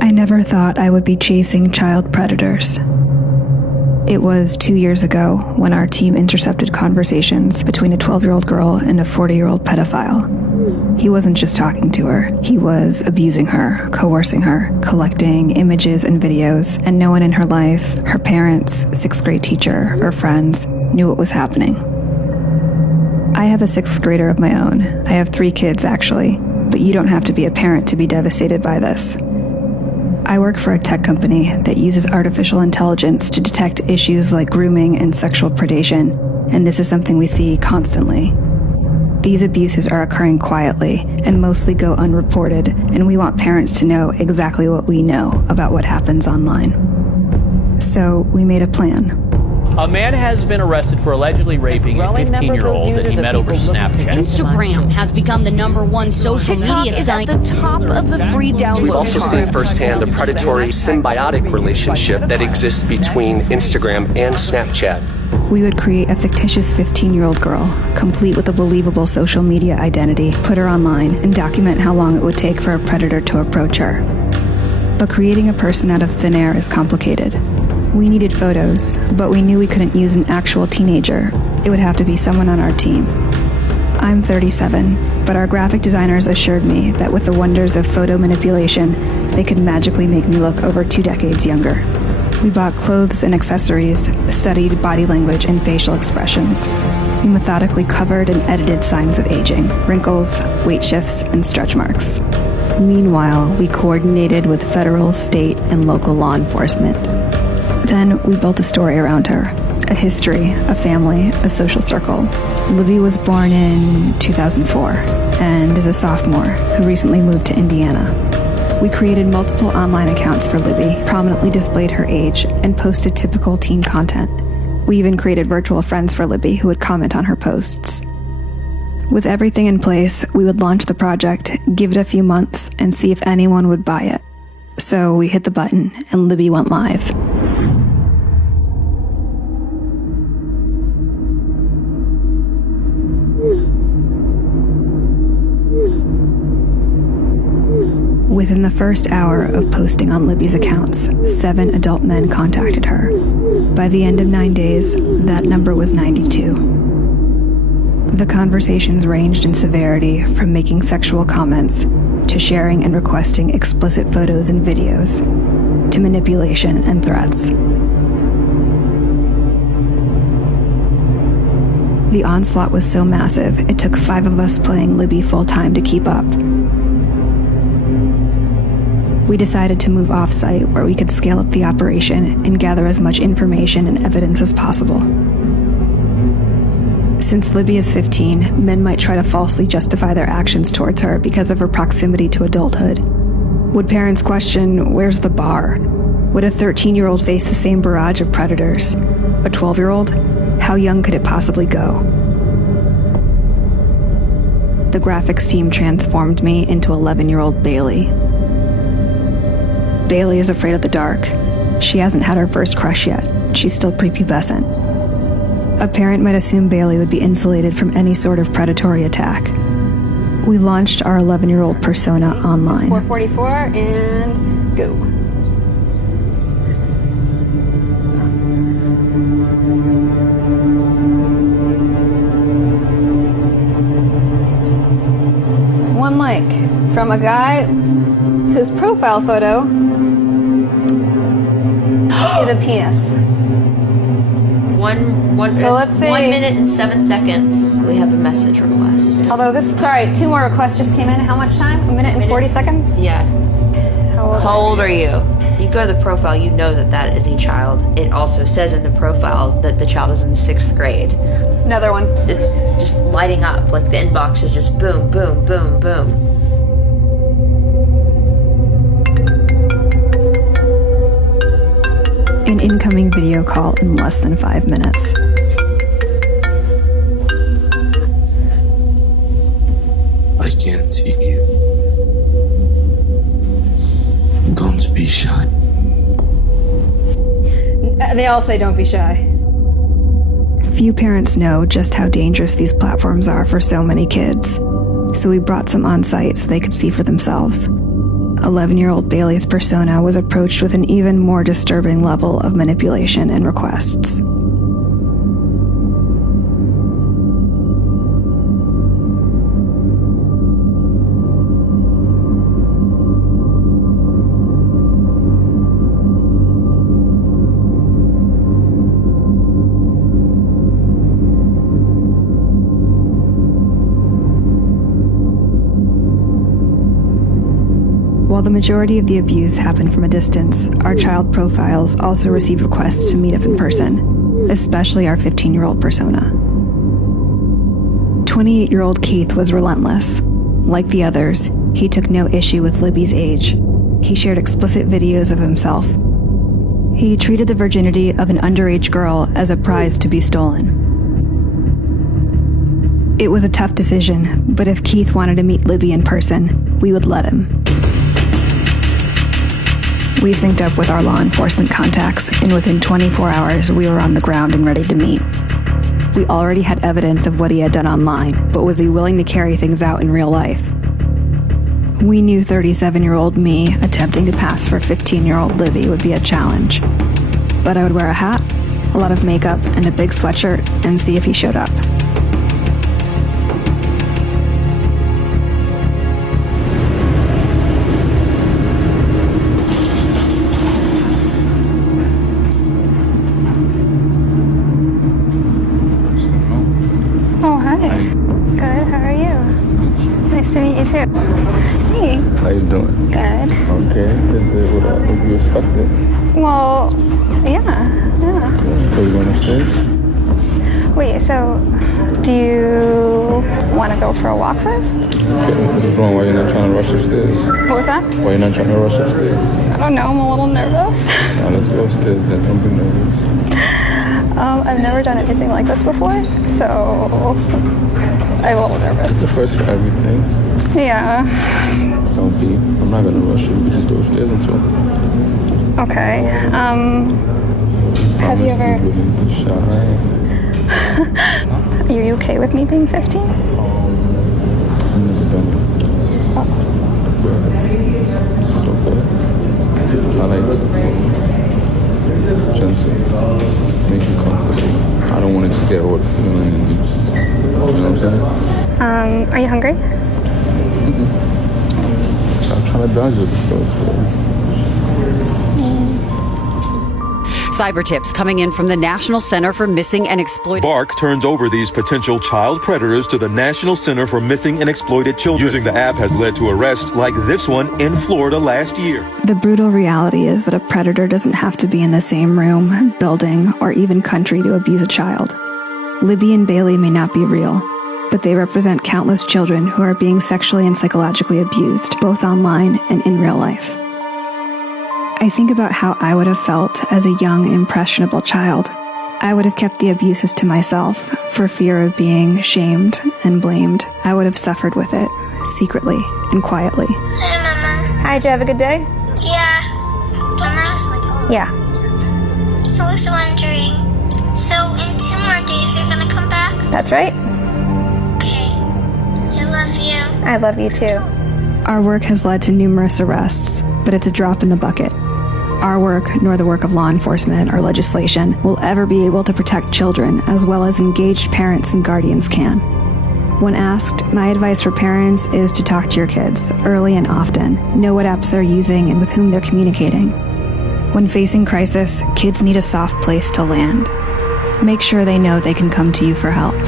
I never thought I would be chasing child predators. It was 2 years ago when our team intercepted conversations between a 12-year-old girl and a 40-year-old pedophile. He wasn't just talking to her, he was abusing her, coercing her, collecting images and videos, and no one in her life, her parents, 6th grade teacher, or friends, knew what was happening. I have a 6th grader of my own. I have 3 kids, actually, but you don't have to be a parent to be devastated by this. I work for a tech company that uses artificial intelligence to detect issues like grooming and sexual predation, and this is something we see constantly. These abuses are occurring quietly and mostly go unreported, and we want parents to know exactly what we know about what happens online. So we made a plan. A man has been arrested for allegedly raping a 15-year-old that he met over Snapchat. Instagram has become the #1 social TikTok media is site. at the top of the free download We've also seen firsthand the predatory symbiotic relationship that exists between Instagram and Snapchat. We would create a fictitious 15-year-old girl, complete with a believable social media identity, put her online, and document how long it would take for a predator to approach her. But creating a person out of thin air is complicated. We needed photos, but we knew we couldn't use an actual teenager. It would have to be someone on our team. I'm 37, but our graphic designers assured me that with the wonders of photo manipulation, they could magically make me look over 2 decades younger. We bought clothes and accessories, studied body language and facial expressions. We methodically covered and edited signs of aging, wrinkles, weight shifts, and stretch marks. Meanwhile, we coordinated with federal, state, and local law enforcement. Then we built a story around her, a history, a family, a social circle. Libby was born in 2004 and is a sophomore who recently moved to Indiana. We created multiple online accounts for Libby, prominently displayed her age, and posted typical teen content. We even created virtual friends for Libby who would comment on her posts. With everything in place, we would launch the project, give it a few months, and see if anyone would buy it. So we hit the button, and Libby went live. Within the first hour of posting on Libby's accounts, 7 adult men contacted her. By the end of 9 days, that number was 92. The conversations ranged in severity from making sexual comments to sharing and requesting explicit photos and videos to manipulation and threats. The onslaught was so massive, it took 5 of us playing Libby full-time to keep up. We decided to move off-site where we could scale up the operation and gather as much information and evidence as possible. Since Libby is 15, men might try to falsely justify their actions towards her because of her proximity to adulthood. Would parents question, where's the bar? Would a 13-year-old face the same barrage of predators? A 12-year-old? How young could it possibly go? The graphics team transformed me into 11-year-old Bailey. Bailey is afraid of the dark. She hasn't had her first crush yet. She's still prepubescent. A parent might assume Bailey would be insulated from any sort of predatory attack. We launched our 11-year-old persona online. 444 and go. One like from a guy whose profile photo is a penis. So let's say 1 minute and 7 seconds. We have a message request. Although sorry, 2 more requests just came in. How much time? 1 minute and 40 seconds? Yeah. How old are you? You go to the profile, you know that is a child. It also says in the profile that the child is in 6th grade. Another one. It's just lighting up, like the inbox is just boom, boom, boom, boom. An incoming video call in less than 5 minutes. I can't see you. Don't be shy. They all say don't be shy. Few parents know just how dangerous these platforms are for so many kids, so we brought some on site so they could see for themselves. 11-year-old Bailey's persona was approached with an even more disturbing level of manipulation and requests. While the majority of the abuse happened from a distance, our child profiles also received requests to meet up in person, especially our 15-year-old persona. 28-year-old Keith was relentless. Like the others, he took no issue with Libby's age. He shared explicit videos of himself. He treated the virginity of an underage girl as a prize to be stolen. It was a tough decision, but if Keith wanted to meet Libby in person, we would let him. We synced up with our law enforcement contacts, and within 24 hours, we were on the ground and ready to meet. We already had evidence of what he had done online, but was he willing to carry things out in real life? We knew 37-year-old me attempting to pass for 15-year-old Libby would be a challenge. But I would wear a hat, a lot of makeup, and a big sweatshirt, and see if he showed up. To meet you too. Hey. How you doing? Good. Okay. Is it what you expected? Well, yeah. So you going upstairs? Wait, so do you want to go for a walk first? Okay. What's wrong? Why you're not trying to rush upstairs? What was that? Why you're not trying to rush upstairs? I don't know. I'm a little nervous. Now let's go upstairs then. Don't be nervous. I've never done anything like this before, so I'm a little nervous. It's the first for everything. Yeah. Don't be. I'm not gonna rush you. We just go upstairs and talk. Okay. Have you ever? You wouldn't be shy. Are you okay with me being 15? I've never done it. Oh. But it's okay. I like to gentle, make you comfortable. I don't want to just get all the feeling and just, you know what I'm saying? Are you hungry? I'm trying to dodge it. Let's go upstairs. Cyber tips coming in from the National Center for Missing and Exploited. Bark turns over these potential child predators to the National Center for Missing and Exploited Children. Using the app has led to arrests like this one in Florida last year. The brutal reality is that a predator doesn't have to be in the same room, building, or even country to abuse a child. Libby and Bailey may not be real, but they represent countless children who are being sexually and psychologically abused, both online and in real life. I think about how I would have felt as a young, impressionable child. I would have kept the abuses to myself for fear of being shamed and blamed. I would have suffered with it, secretly and quietly. Hi, Mama. Hi, did you have a good day? Yeah. Mama? Yeah. I was wondering, so in 2 more days you're gonna come back? That's right. Okay. I love you. I love you too. Our work has led to numerous arrests, but it's a drop in the bucket. Our work, nor the work of law enforcement or legislation, will ever be able to protect children as well as engaged parents and guardians can. When asked, my advice for parents is to talk to your kids early and often, know what apps they're using and with whom they're communicating. When facing crisis, kids need a soft place to land. Make sure they know they can come to you for help.